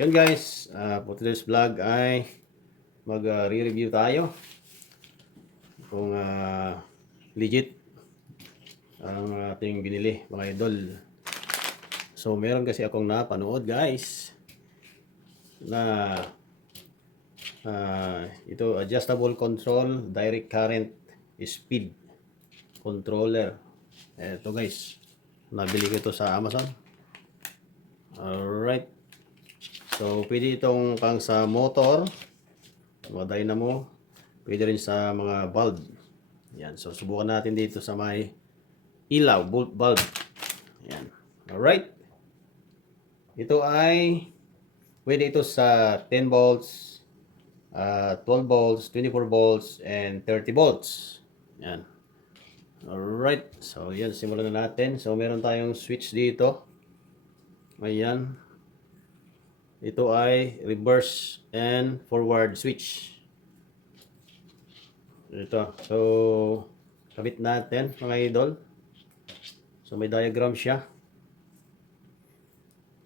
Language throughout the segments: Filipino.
Yun guys, for today's vlog ay mag-re-review tayo kung legit ang ating binili mga idol. So meron kasi akong napanood guys na ito adjustable control direct current speed controller. Ito guys, nabili ko ito sa Amazon. Alright, so pwede itong pang sa motor, mga dynamo, pwede rin sa mga bulb. Yan, so subukan natin dito sa may ilaw, bulb. Yan. Alright. Ito ay pwede ito sa 10 volts, 12 volts, 24 volts, and 30 volts. Yan. Alright. So yan, simulan na natin. So meron tayong switch dito. Ayan. Ito ay reverse and forward switch. Ito. So kabit natin mga idol. So may diagram siya.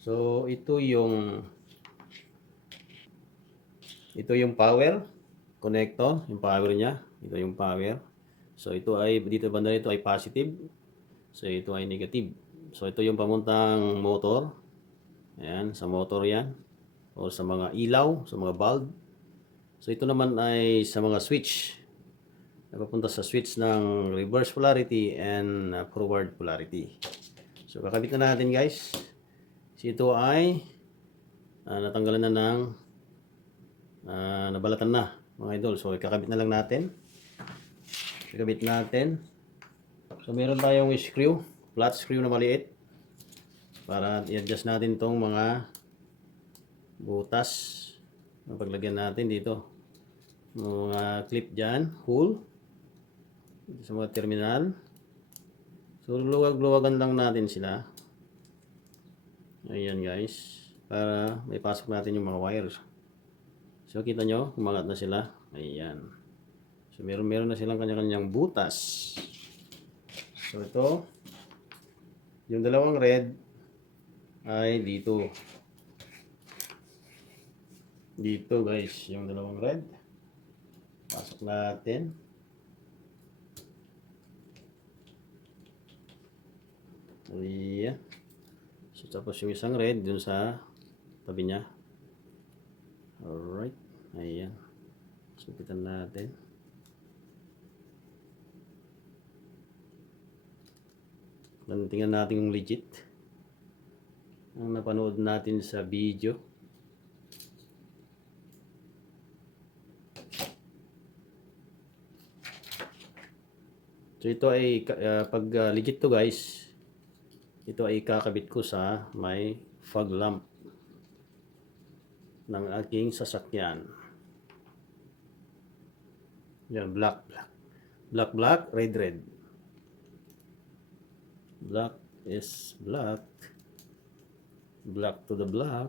So ito yung power connector, yung power niya. Ito yung power. So ito ay dito banda nito ay positive. So ito ay negative. So ito yung pamuntang motor. Ayan, sa motor yan. O sa mga ilaw, sa mga bulb. So ito naman ay sa mga switch. Napapunta sa switch ng reverse polarity and forward polarity. So kakabit na natin guys. So ito ay natanggalan na ng nabalatan na mga idol. So kakabit na lang natin. Kakabit natin. So meron tayong screw, flat screw na maliit para i-adjust natin tong mga butas na paglagyan natin dito. Mga clip dyan, hole sa mga terminal. So luwag-luwagan lang natin sila. Ayan guys, para may pasok natin yung mga wires. So kita nyo, kumagat na sila. Ayan. So meron na silang kanya-kanyang butas. So ito, yung dalawang red ay dito. Dito guys, yung dalawang red. Pasok natin. Ayan. So tapos yung isang red dun sa tabi niya. Alright. Ayan. Supitan natin. Tingnan natin yung legit ang napanood natin sa video. So ito ay pag legit to guys, ito ay kakabit ko sa may fog lamp ng aking sasakyan. Yan, black, red. Black is black. Black to the black.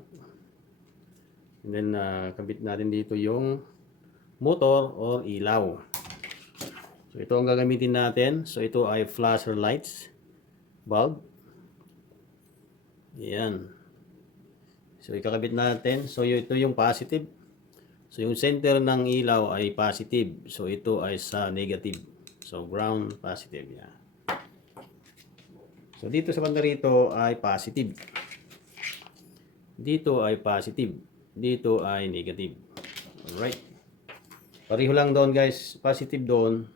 And then kabit natin dito yung motor or ilaw. So ito ang gagamitin natin. So ito ay flasher lights bulb. Yan. So ikakabit natin. So ito yung positive. So yung center ng ilaw ay positive. So ito ay sa negative. So ground positive. Yan. So dito sa banda rito ay positive. Dito ay positive. Dito ay negative. Alright. Pareho lang doon guys. Positive doon.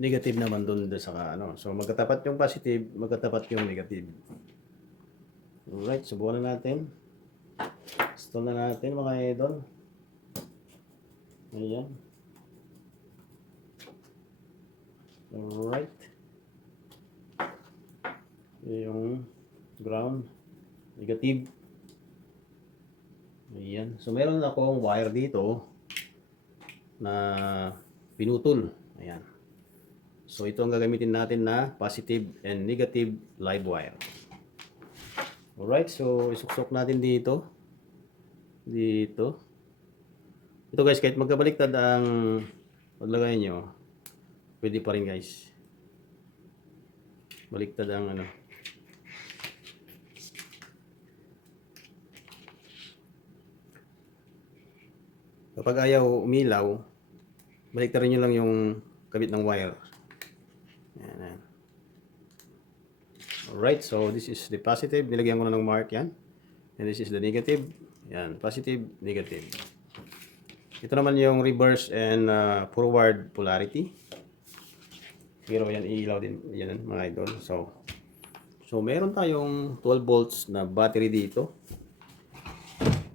Negative naman doon sa ano. So magkatapat yung positive, magkatapat yung negative. Alright, subukan na natin. Install na natin mga idol. Ayan. Alright. Yung ground, negative. Ayan. So meron akong wire dito na pinutol. Ayan. So ito ang gagamitin natin na positive and negative live wire. Alright, so isuksok natin dito. Dito. Ito guys, kahit magkabaliktad ang paglagay nyo, pwede pa rin guys. Baliktad ang ano. Kapag ayaw umilaw, baliktarin nyo lang yung kabit ng wire. Yan. Alright, so this is the positive. Nilagyan ko na ng mark yan. And this is the negative. Yan, positive, negative. Ito naman yung reverse and forward polarity. Pero yan, ilaw din yan mga idol. So meron tayong 12 volts na battery dito.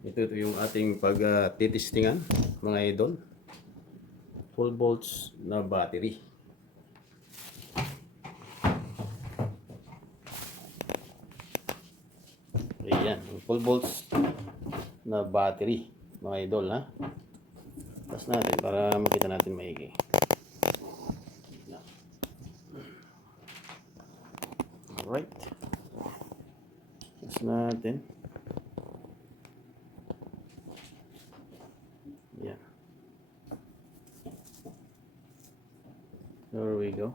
Ito yung ating pag-titistingan mga idol. 12 volts na battery. Ayan, 12 volts na battery mga idol ha. Tapos natin para makita natin maigi. Alright. Tapos natin. Yan. There we go.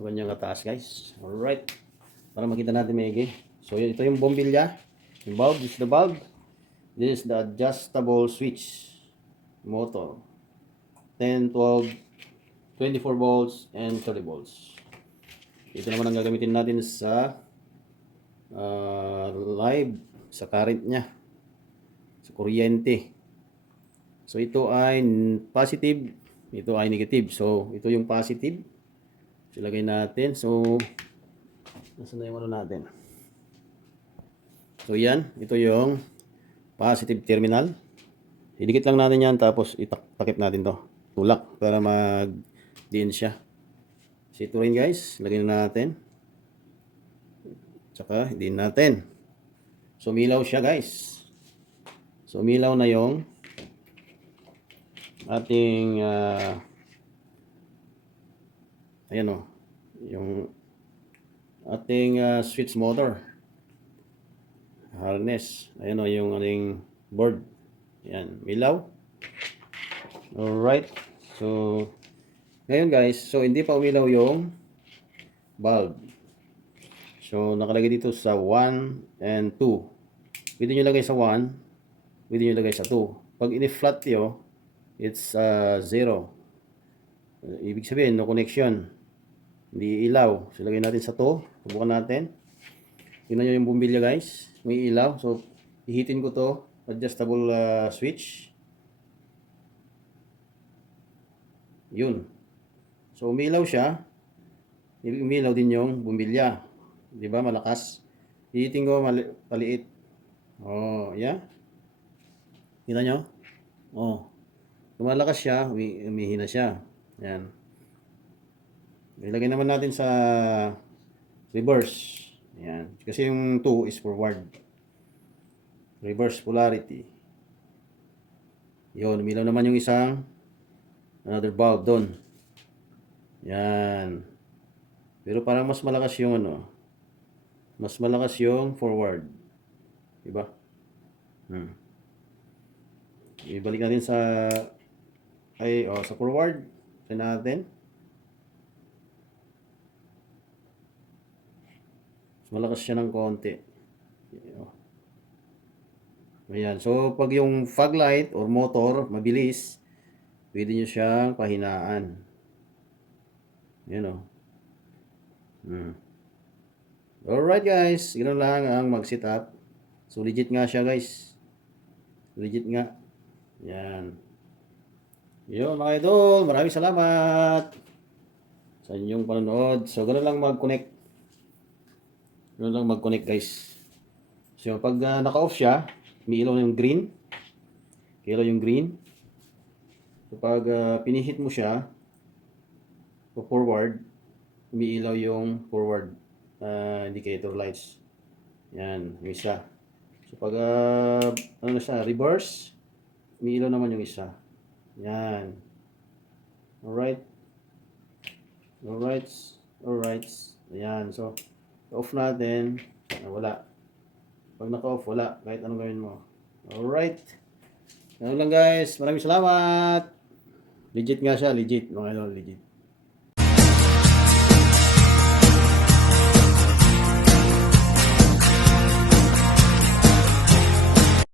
Ganyan kataas guys. Alright. Para makita natin maigi. So ito yung bombilya. Yung bulb. This is the bulb. This is the adjustable switch motor. 10, 12, 24 volts, and 30 volts. Ito naman ang gagamitin natin sa live, sa current nya, sa kuryente. So ito ay positive, ito ay negative. So ito yung positive. So ilagay natin. So nasaan na yung ano natin? So yan, ito yung positive terminal. Idikit lang natin yan, tapos itakip natin to. Tulak para mag-diin siya. So ito rin guys, lagyan na natin. Tsaka diin natin. So umilaw siya guys. So umilaw na yung ating ayan o, yung ating switch motor harness. Ayan o, yung ating board. Ayan, umilaw. Alright. So ngayon guys, so hindi pa umilaw yung bulb. So nakalagay dito sa 1 and 2. Pwede nyo lagay sa 1, pwede nyo lagay sa 2. Pag ini-flat nyo, it's 0. Ibig sabihin, no connection. Hindi ilaw. So lagay natin sa 2. Subukan natin. Tingnan nyo yung bumbilya guys. May ilaw. So ihitin ko to. Adjustable switch. Yun. So umilaw siya. Umilaw din yung bumbilya. 'Di ba? Malakas. Ihitin ko paliit. Oh, yeah. Kita nyo? Oh. Lumalakas siya, umihina siya. Yan. Ilagay naman natin sa reverse. Yan. Kasi yung 2 is forward. Reverse polarity. Yun, umilaw naman yung isang another bulb doon. Yan. Pero parang mas malakas yung ano. Mas malakas yung forward. Diba? Ibalik natin sa sa forward. Sa natin. Mas malakas siya ng konti. Ayan. So, pag yung fog light or motor, mabilis, pwede nyo siyang pahinaan. Yan o. Alright guys. Ganoon lang ang mag-set up. So, legit nga siya guys. Legit nga. Yan. Yun mga idol. Maraming salamat sa inyong panonood. So, ganoon lang mag-connect. Ganoon lang mag-connect guys. So, pag naka-off siya, may ilaw yung green. Ilaw yung green. So, pag pinihit mo siya, forward, umiilaw yung forward indicator lights. Yan, yung isa. So, pag ano na siya, reverse, umiilaw naman yung isa. Yan. Alright. Alright. Alright. Ayan. So, off natin. Wala. Pag naka-off, wala. Kahit anong gawin mo. Alright. Ganun lang guys. Maraming salamat. Legit nga siya. Legit. Mga idol, legit.